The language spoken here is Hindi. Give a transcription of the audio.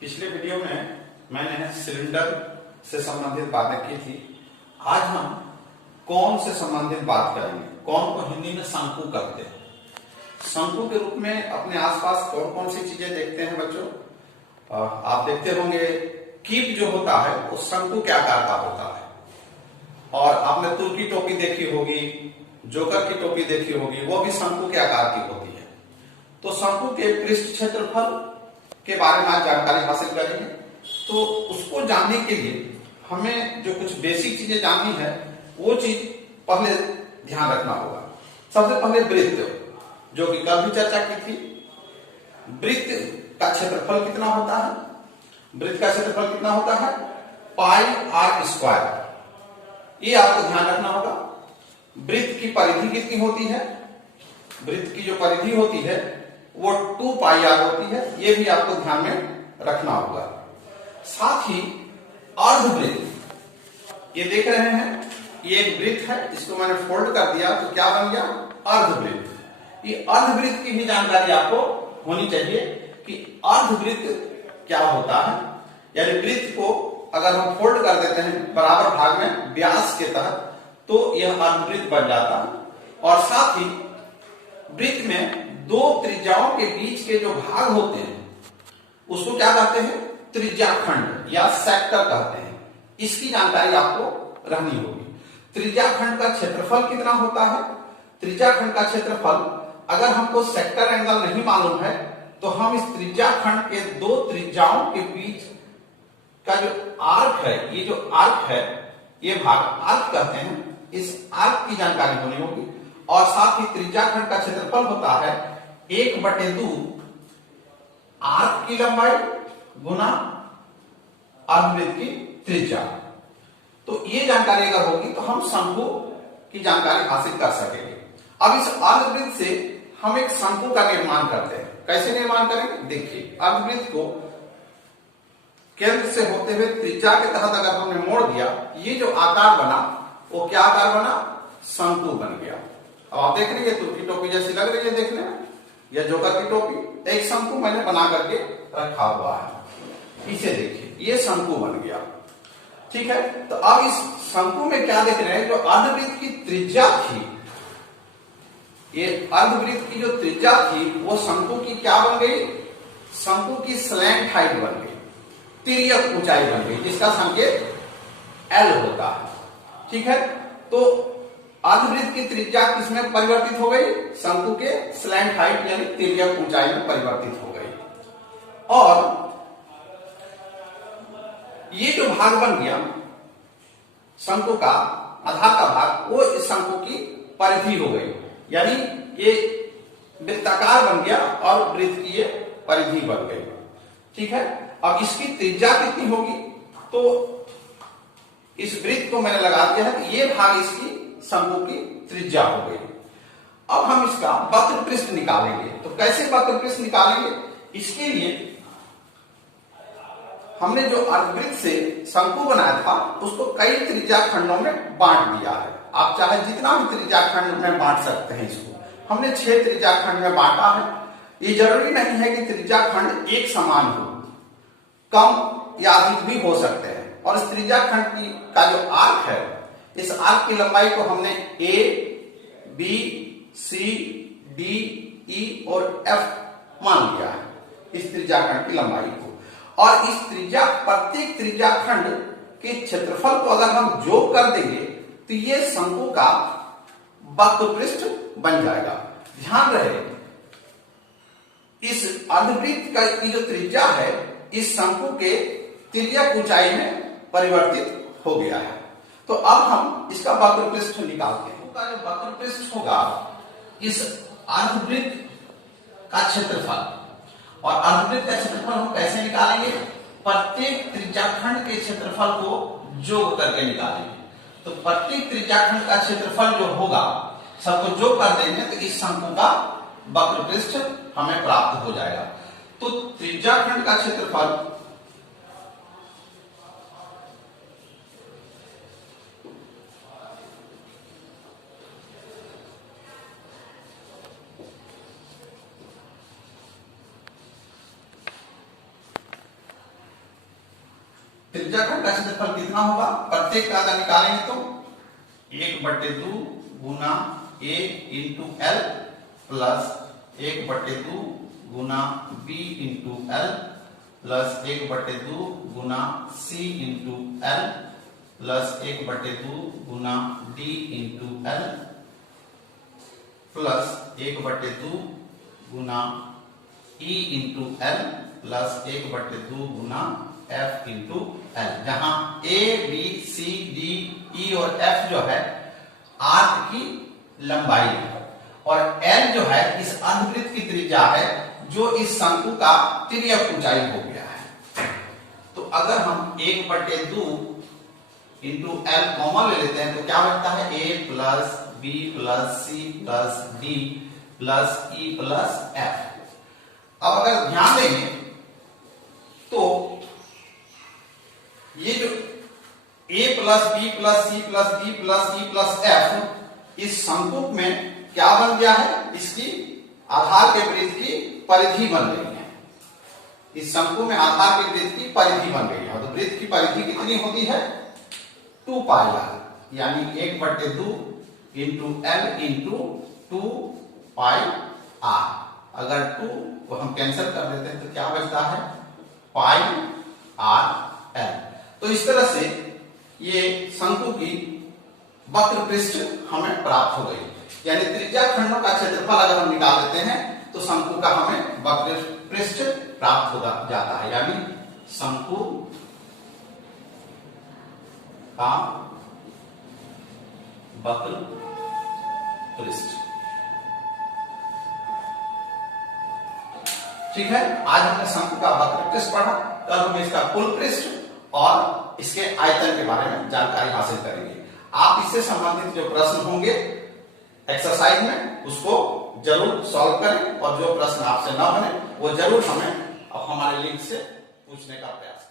पिछले वीडियो में मैंने सिलेंडर से संबंधित बातें की थी। आज हम कौन से संबंधित बात करेंगे। कौन को हिंदी में शंकु कहते हैं। शंकु के रूप में अपने आसपास कौन कौन सी चीजें देखते हैं बच्चों। आप देखते होंगे कीप जो होता है वो शंकु के आकार का होता है। और आपने तुल की टोपी देखी होगी, जोकर की टोपी देखी होगी, वो भी शंकु के आकार की होती है। तो शंकु के पृष्ठ क्षेत्रफल के बारे में आज जानकारी हासिल करेंगे। तो उसको जानने के लिए हमें जो कुछ बेसिक चीजें जाननी है वो चीज पहले ध्यान रखना होगा। सबसे पहले वृत्त, जो कि कल भी चर्चा की थी। वृत्त का क्षेत्रफल कितना होता है? वृत्त का क्षेत्रफल कितना होता है? पाई आर स्क्वायर। ये आपको ध्यान रखना होगा। वृत्त की परिधि कितनी होती है? वृत्त की जो परिधि होती है वो 2 पाई आर होती है। ये भी आपको ध्यान में रखना होगा। साथ ही अर्धवृत्त, ये देख रहे हैं ये एक वृत्त है, इसको मैंने फोल्ड कर दिया तो क्या बन गया? अर्धवृत्त। ये अर्धवृत्त की भी जानकारी आपको होनी चाहिए कि अर्धवृत्त क्या होता है। यानी वृत्त को अगर हम फोल्ड कर देते हैं बराबर भाग में व्यास के तहत तो यह अर्धवृत्त बन जाता है। और साथ ही वृत्त में दो त्रिज्याओं के बीच के जो भाग होते हैं उसको क्या कहते हैं? त्रिज्याखंड या सेक्टर कहते हैं। इसकी जानकारी आपको रहनी होगी। त्रिज्याखंड का क्षेत्रफल कितना होता है? त्रिज्याखंड का क्षेत्रफल अगर हमको सेक्टर एंगल नहीं मालूम है तो हम इस त्रिज्याखंड के दो त्रिज्याओं के बीच का जो आर्क है, ये जो आर्क है, ये भाग आर्क कहते हैं। इस आर्क की जानकारी होनी होगी। और साथ ही त्रिज्याखंड का क्षेत्रफल होता है 1/2 आर्क की लंबाई गुना अर्धवृत्त की त्रिज्या। तो ये जानकारी अगर होगी तो हम शंकु की जानकारी हासिल कर सकेंगे। अब इस अर्धवृत्त से हम एक शंकु का निर्माण करते हैं। कैसे निर्माण करेंगे? देखिए, अर्धवृत्त को केंद्र से होते हुए त्रिज्या के तहत अगर हमने मोड़ दिया, ये जो आकार बना वो क्या आकार बना? शंकु बन गया। अब आप देख रहे हैं तुल की टोपी जैसी लग रही है देखने में, या जोकर की टोपी। एक शंकु मैंने बना करके रखा हुआ है। इसे देखिए, ये शंकु बन गया। ठीक है, तो अब इस शंकु में क्या देख रहे हैं? जो अर्धवृत्त की त्रिज्या थी, ये अर्धवृत्त की जो त्रिज्या थी वो शंकु की क्या बन गई? शंकु की स्लैंट हाइट बन गई, तिर्यक ऊंचाई बन गई, जिसका संकेत L होता है। ठीक है, तो अर्धवृत्त की त्रिज्या किसमें परिवर्तित हो गई? शंकु के स्लैंट हाइट यानी तिर्यक ऊंचाई में परिवर्तित हो गई। और ये जो भाग बन गया शंकु का आधार का भाग, वो इस शंकु की परिधि हो गई। यानी ये वृत्ताकार बन गया और वृत्त की ये परिधि बन गई। ठीक है, अब इसकी त्रिज्या कितनी होगी? तो इस वृत्त को मैंने लगा दिया है कि ये भाग इसकी शंकु की त्रिज्या हो गई। अब हम इसका वक्र पृष्ठ निकालेंगे। तो कैसे वक्र पृष्ठ निकालेंगे? इसके लिए हमने जो अर्धवृत्त से शंकु बनाया था उसको कई त्रिज्या खंडों में बांट दिया है। आप चाहे जितना भी त्रिज्या खंड में बांट सकते हैं इसको। हमने 6 त्रिज्या खंड में बांटा है। ये जरूरी नहीं है कि त्रिज्या खंड एक समान हो, कम या अधिक भी हो सकते हैं। और इस त्रिज्या खंड की का जो आर्क है, इस आर्क की लंबाई को हमने A, B, C, D, E और F मान लिया है, इस त्रिज्या खंड की लंबाई को। और इस प्रत्येक त्रिज्या खंड के क्षेत्रफल को अगर हम जोड़ कर देंगे तो ये शंकु का वक्र पृष्ठ बन जाएगा। ध्यान रहे, इस अर्धवृत्त की जो त्रिज्या है इस शंकु के तिर्यक ऊंचाई में परिवर्तित हो गया है। तो अब हम इसका वक्र पृष्ठ निकालते हैं। का जो वक्र पृष्ठ होगा इस अर्धवृत्त का क्षेत्रफल, और अर्धवृत्त का क्षेत्रफल हम कैसे निकालेंगे? प्रत्येक त्रिज्याखंड के क्षेत्रफल को जोड़ करके निकालेंगे। तो प्रत्येक त्रिज्याखंड का क्षेत्रफल जो होगा सबको जोड़ कर देंगे तो इस शंकु का वक्र पृष्ठ हमें प्राप्त हो जाएगा। तो त्रिज्याखंड का क्षेत्रफल त्रिज्या खंड का क्षेत्रफल कितना होगा, प्रत्येक का अगर निकालेंगे तो 1/2 गुना a into L plus 1/2 Guna b into L plus 1/2 Guna c into L plus 1/2 Guna d into L plus 1/2 Guna e into L plus 1/2 Guna f into L, जहां a b c d e और f जो है आर्क की लंबाई है और l जो है इस अर्धवृत्त की त्रिज्या है जो इस शंकु का तिर्यक ऊंचाई हो गया है। तो अगर हम 1/2 इंटू एल कॉमन ले लेते हैं तो क्या बचता है, a plus b plus c plus d plus e plus f। अब अगर ध्यान देंगे तो ये जो a plus b plus c plus d plus e plus f इस शंकु में क्या बन गया है, इसकी आधार के वृत्त की परिधि बन गई है। इस शंकु में आधार के वृत्त की परिधि बन गई है। तो वृत्त की परिधि कितनी होती है, 2 पाई आर, यानी 1/2 into L into 2 pi r. अगर 2 को हम कैंसिल कर देते हैं तो क्या बचता है, पाई आर एल। तो इस तरह से ये शंकु की वक्र पृष्ठ हमें प्राप्त हो गई, यानी त्रिज्या खंडों का क्षेत्रफल अगर हम निकाल देते हैं तो शंकु का हमें वक्र पृष्ठ प्राप्त हो जाता है, यानी शंकु का वक्र पृष्ठ। ठीक है, आज हमने शंकु का वक्र पृष्ठ पढ़ा, कल हम इसका कुल पृष्ठ और इसके आयतन के बारे में जानकारी हासिल करेंगे। आप इससे संबंधित जो प्रश्न होंगे एक्सरसाइज में उसको जरूर सॉल्व करें और जो प्रश्न आपसे ना बने वो जरूर हमें हमारे लिंक से पूछने का प्रयास करें।